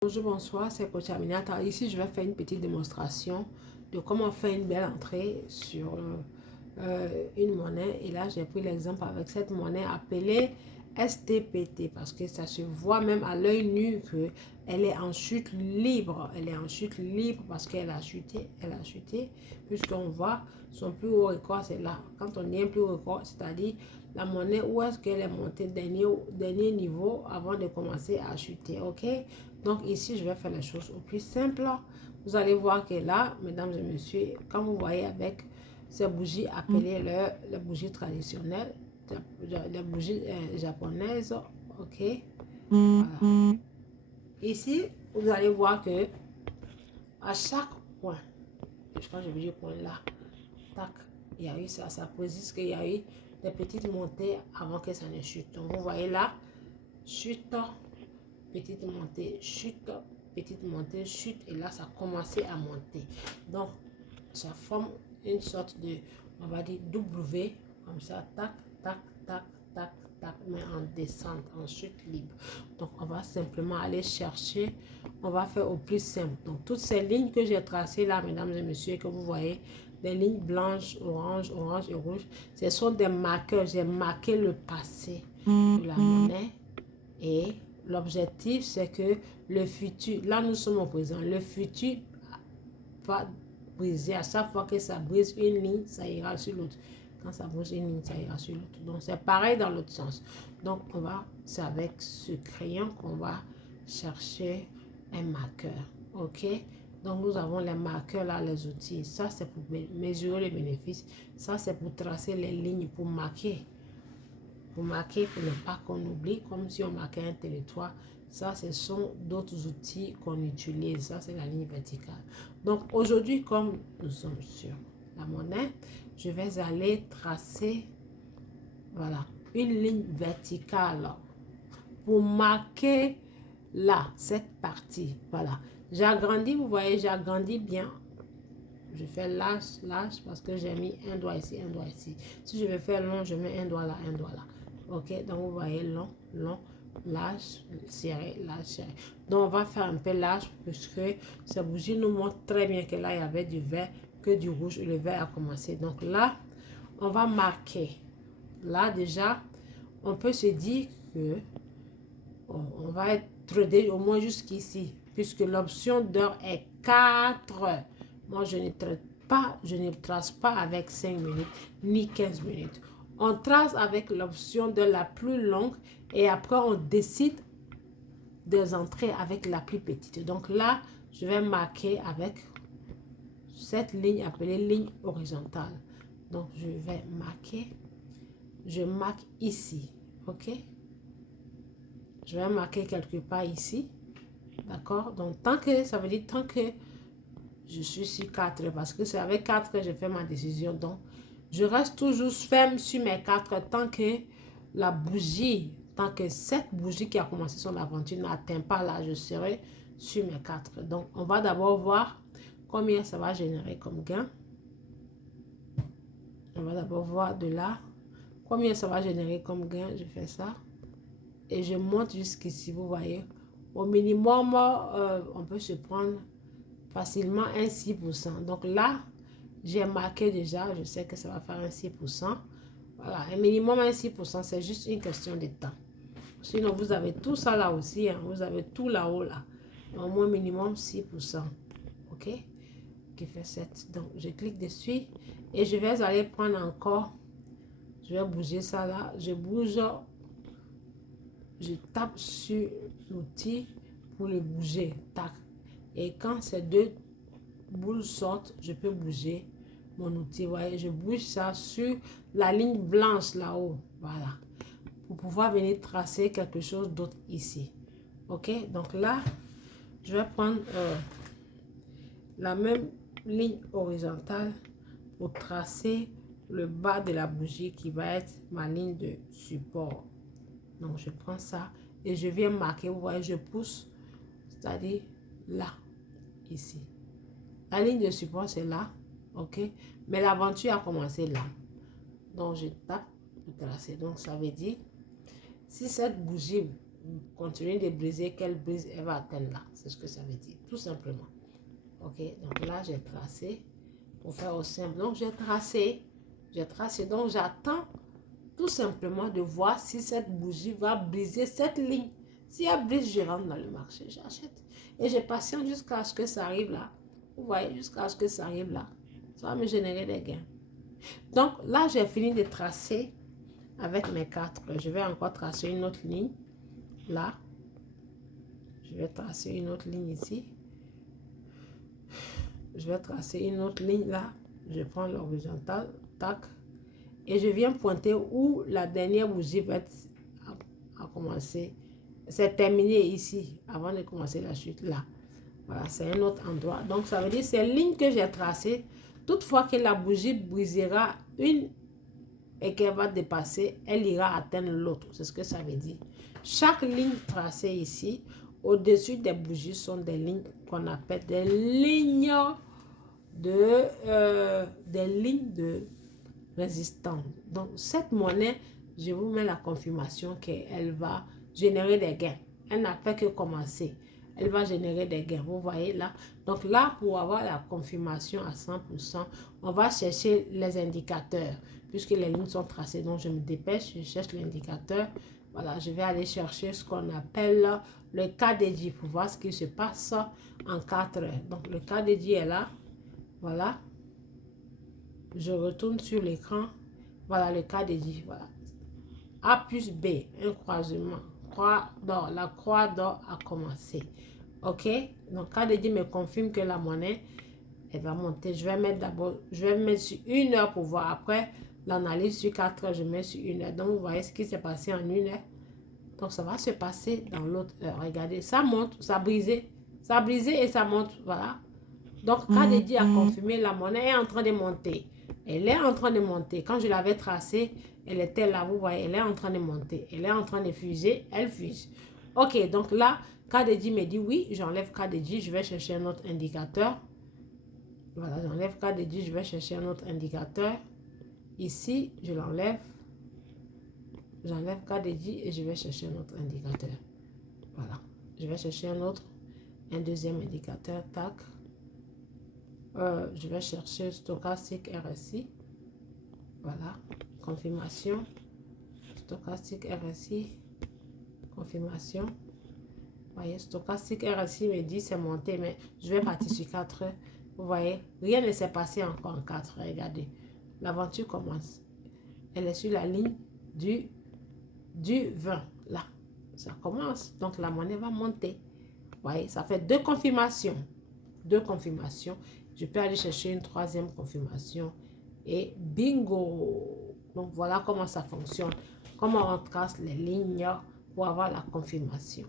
Bonjour, bonsoir, c'est Coach Aminata. Ici, je vais faire une petite démonstration de comment faire une belle entrée sur une monnaie. Et là, j'ai pris l'exemple avec cette monnaie appelée STPT parce que ça se voit même à l'œil nu qu'elle est en chute libre. Elle est en chute libre parce qu'elle a chuté. Elle a chuté puisqu'on voit son plus haut record, c'est là. Quand on dit un plus haut record, c'est-à-dire la monnaie où est-ce qu'elle est montée dernier niveau avant de commencer à chuter. OK? Donc ici, je vais faire les choses au plus simple. Vous allez voir que là, mesdames et messieurs, quand vous voyez avec ces bougies appelées les bougies traditionnelles, les bougies japonaises, ok. Voilà. Ici, vous allez voir que à chaque point, je crois que je veux dire point là, tac, il y a eu ça, ça précise qu'il y a eu des petites montées avant que ça ne chute. Donc vous voyez là, chute, petite montée, chute, petite montée, chute, et là ça a commencé à monter. Donc ça forme une sorte de, on va dire W, comme ça, tac, tac, tac, tac, tac, mais en descente, en chute libre. Donc on va simplement aller chercher, on va faire au plus simple. Donc toutes ces lignes que j'ai tracées là, mesdames et messieurs, que vous voyez, des lignes blanches, orange, orange et rouge, ce sont des marqueurs. J'ai marqué le passé de la monnaie et l'objectif, c'est que le futur, là nous sommes au présent, le futur va briser. À chaque fois que ça brise une ligne, ça ira sur l'autre. Quand ça brise une ligne, ça ira sur l'autre. Donc c'est pareil dans l'autre sens. Donc on va, c'est avec ce crayon qu'on va chercher un marqueur. OK? Donc nous avons les marqueurs là, les outils. Ça c'est pour mesurer les bénéfices. Ça c'est pour tracer les lignes, pour marquer. Pour marquer, pour ne pas qu'on oublie, comme si on marquait un territoire. Ça, ce sont d'autres outils qu'on utilise. Ça, c'est la ligne verticale. Donc, aujourd'hui, comme nous sommes sur la monnaie, je vais aller tracer, voilà, une ligne verticale pour marquer là, cette partie. Voilà. J'agrandis, vous voyez, j'agrandis bien. Je fais large, large, parce que j'ai mis un doigt ici, un doigt ici. Si je veux faire long, je mets un doigt là, un doigt là. OK, donc vous voyez long, long, large, serré, large, serré. Donc on va faire un peu large puisque cette bougie nous montre très bien que là il y avait du vert, que du rouge et le vert a commencé. Donc là, on va marquer. Là déjà, on peut se dire que on va être au moins jusqu'ici puisque l'option d'heure est 4 heures. Moi, je ne trace pas avec 5 minutes ni 15 minutes. On trace avec l'option de la plus longue et après on décide des entrées avec la plus petite. Donc là, je vais marquer avec cette ligne appelée ligne horizontale. Donc je vais marquer, je marque ici, ok? Je vais marquer quelque part ici, d'accord? Donc tant que, ça veut dire tant que je suis sur 4 parce que c'est avec 4 que je fais ma décision. Donc je reste toujours ferme sur mes 4 tant que la bougie, tant que cette bougie qui a commencé son aventure n'atteint pas là, je serai sur mes 4. Donc on va d'abord voir combien ça va générer comme gain. On va d'abord voir de là combien ça va générer comme gain. Je fais ça et je monte jusqu'ici, vous voyez. Au minimum, on peut se prendre facilement un 6%. Donc là, j'ai marqué déjà, je sais que ça va faire un 6%. Voilà, un minimum un 6%, c'est juste une question de temps. Sinon, vous avez tout ça là aussi, hein, vous avez tout là-haut là. Au moins minimum 6%. OK? Qui fait 7. Donc, je clique dessus et je vais aller prendre encore, je vais bouger ça là, je bouge, je tape sur l'outil pour le bouger. Tac. Et quand ces deux boules sortent, je peux bouger mon outil. Vous voyez, je bouge ça sur la ligne blanche là-haut. Voilà. Pour pouvoir venir tracer quelque chose d'autre ici. OK? Donc là, je vais prendre la même ligne horizontale pour tracer le bas de la bougie qui va être ma ligne de support. Donc, je prends ça et je viens marquer. Vous voyez, je pousse, c'est-à-dire là, ici. La ligne de support, c'est là, ok? Mais l'aventure a commencé là. Donc, je tape le tracé. Donc, ça veut dire, si cette bougie continuer de briser, quelle brise elle va atteindre là. C'est ce que ça veut dire, tout simplement. Ok, donc là, j'ai tracé pour faire au simple. Donc, j'ai tracé. Donc, j'attends tout simplement de voir si cette bougie va briser cette ligne. Si elle brise, je rentre dans le marché, j'achète. Et je patiente jusqu'à ce que ça arrive là. Vous voyez, jusqu'à ce que ça arrive là. Ça va me générer des gains. Donc, là, j'ai fini de tracer avec mes 4. Je vais encore tracer une autre ligne. Là. Je vais tracer une autre ligne ici. Je vais tracer une autre ligne là. Je prends l'horizontale. Tac. Et je viens pointer où la dernière bougie va être à commencer. C'est terminé ici, avant de commencer la chute là. Voilà, c'est un autre endroit. Donc, ça veut dire ces lignes que j'ai tracées, toutefois que la bougie brisera une et qu'elle va dépasser, elle ira atteindre l'autre. C'est ce que ça veut dire. Chaque ligne tracée ici, au-dessus des bougies, sont des lignes qu'on appelle des lignes de résistante. Donc, cette monnaie, je vous mets la confirmation qu'elle va générer des gains. Elle n'a fait que commencer. Elle va générer des gains. Vous voyez là. Donc là, pour avoir la confirmation à 100%, on va chercher les indicateurs. Puisque les lignes sont tracées, donc je me dépêche, je cherche l'indicateur. Voilà, je vais aller chercher ce qu'on appelle le KDJ pour voir ce qui se passe en 4 heures. Donc le KDJ est là. Voilà. Je retourne sur l'écran. Voilà le KDJ. Voilà. A plus B, un croisement. Croix d'or. La croix d'or a commencé. OK? Donc, KDJ me confirme que la monnaie, elle va monter. Je vais mettre d'abord, je vais mettre sur 1 heure pour voir. Après, l'analyse sur 4 heures, je mets sur 1 heure. Donc, vous voyez ce qui s'est passé en 1 heure. Donc, ça va se passer dans l'autre heure. Regardez, ça monte, ça a brisé. Ça a brisé et ça monte. Voilà. Donc, KDJ a confirmé, la monnaie est en train de monter. Elle est en train de monter. Quand je l'avais tracée, elle était là, vous voyez, elle est en train de monter. Elle est en train de fuser, elle fuse. Ok, donc là, KDJ me dit oui, j'enlève KDJ, je vais chercher un autre indicateur. Voilà, j'enlève KDJ, je vais chercher un autre indicateur. Ici, je l'enlève. J'enlève KDJ et je vais chercher un autre indicateur. Voilà, je vais chercher un deuxième indicateur, tac. Je vais chercher stochastique RSI. Voilà, confirmation. Stochastique RSI, confirmation. Vous voyez, stochastique RSI me dit c'est monté, mais je vais partir sur 4 heures. Vous voyez, rien ne s'est passé encore en 4 heures. Regardez, l'aventure commence. Elle est sur la ligne du 20. Là, ça commence. Donc, la monnaie va monter. Vous voyez, ça fait 2 confirmations. 2 confirmations. Je peux aller chercher une 3e confirmation. Et bingo! Donc, voilà comment ça fonctionne. Comment on trace les lignes pour avoir la confirmation.